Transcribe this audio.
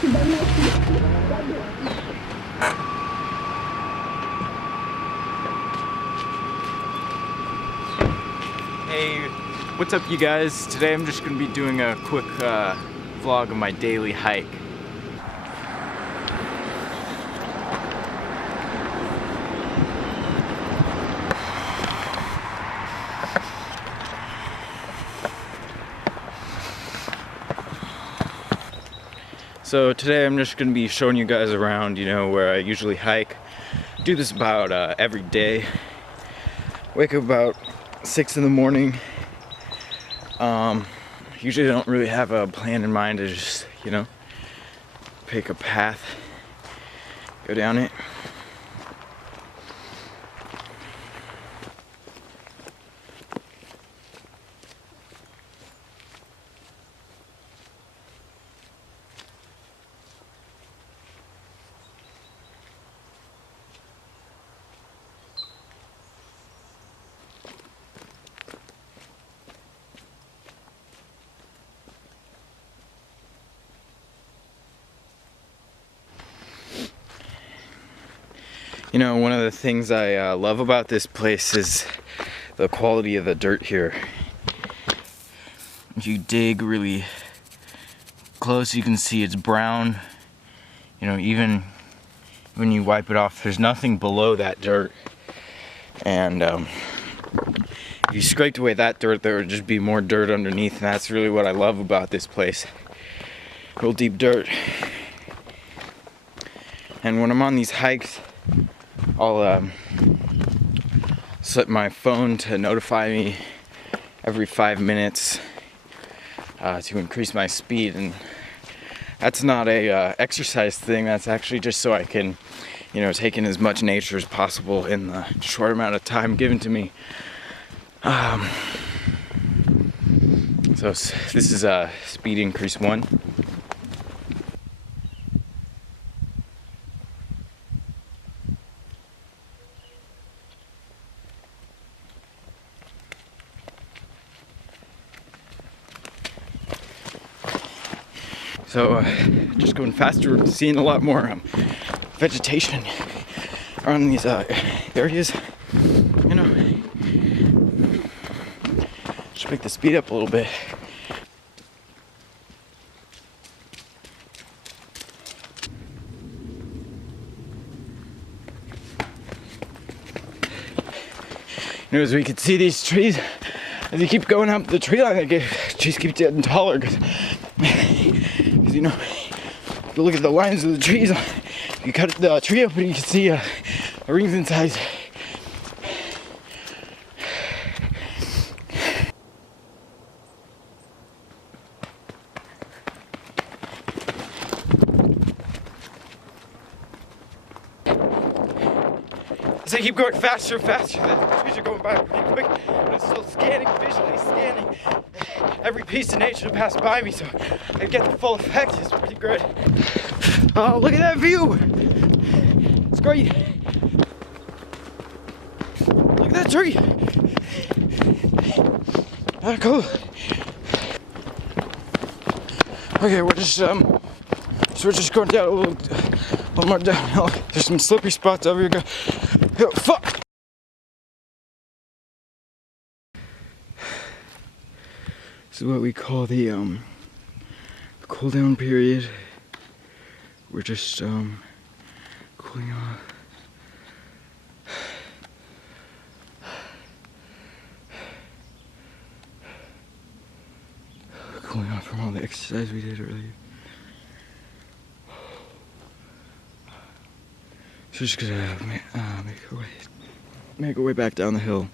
Hey, what's up you guys? Today I'm just going to be doing a quick vlog of my daily hike. So today I'm just going to be showing you guys around, you know, where I usually hike. Do this about every day. Wake up about 6 in the morning. Usually I don't really have a plan in mind. I just, you know, pick a path, go down it. You know, one of the things I love about this place is the quality of the dirt here. If you dig really close, you can see it's brown. You know, even when you wipe it off, there's nothing below that dirt. And if you scraped away that dirt, there would just be more dirt underneath, and that's really what I love about this place. Real deep dirt. And when I'm on these hikes, I'll set my phone to notify me every 5 minutes to increase my speed, and that's not a exercise thing. That's actually just so I can, you know, take in as much nature as possible in the short amount of time given to me. So this is speed increase 1. So just going faster, seeing a lot more vegetation around these areas, you know. Just pick the speed up a little bit. You know, as we can see these trees, as you keep going up the tree line, trees keep getting taller, because you know, if you look at the lines of the trees, you cut the tree open, you can see rings inside. As I keep going faster and faster, the trees are going by pretty quick, but it's still scanning, visually scanning every piece of nature to pass by me, so I get the full effect. It's pretty good. Oh, look at that view! It's great. Look at that tree. Ah, cool. Okay, we're just going down a little more downhill. There's some slippery spots over here. Oh, fuck! This is what we call the cool down period. We're just cooling off. Cooling off from all the exercise we did earlier. So we're just gonna make our way back down the hill.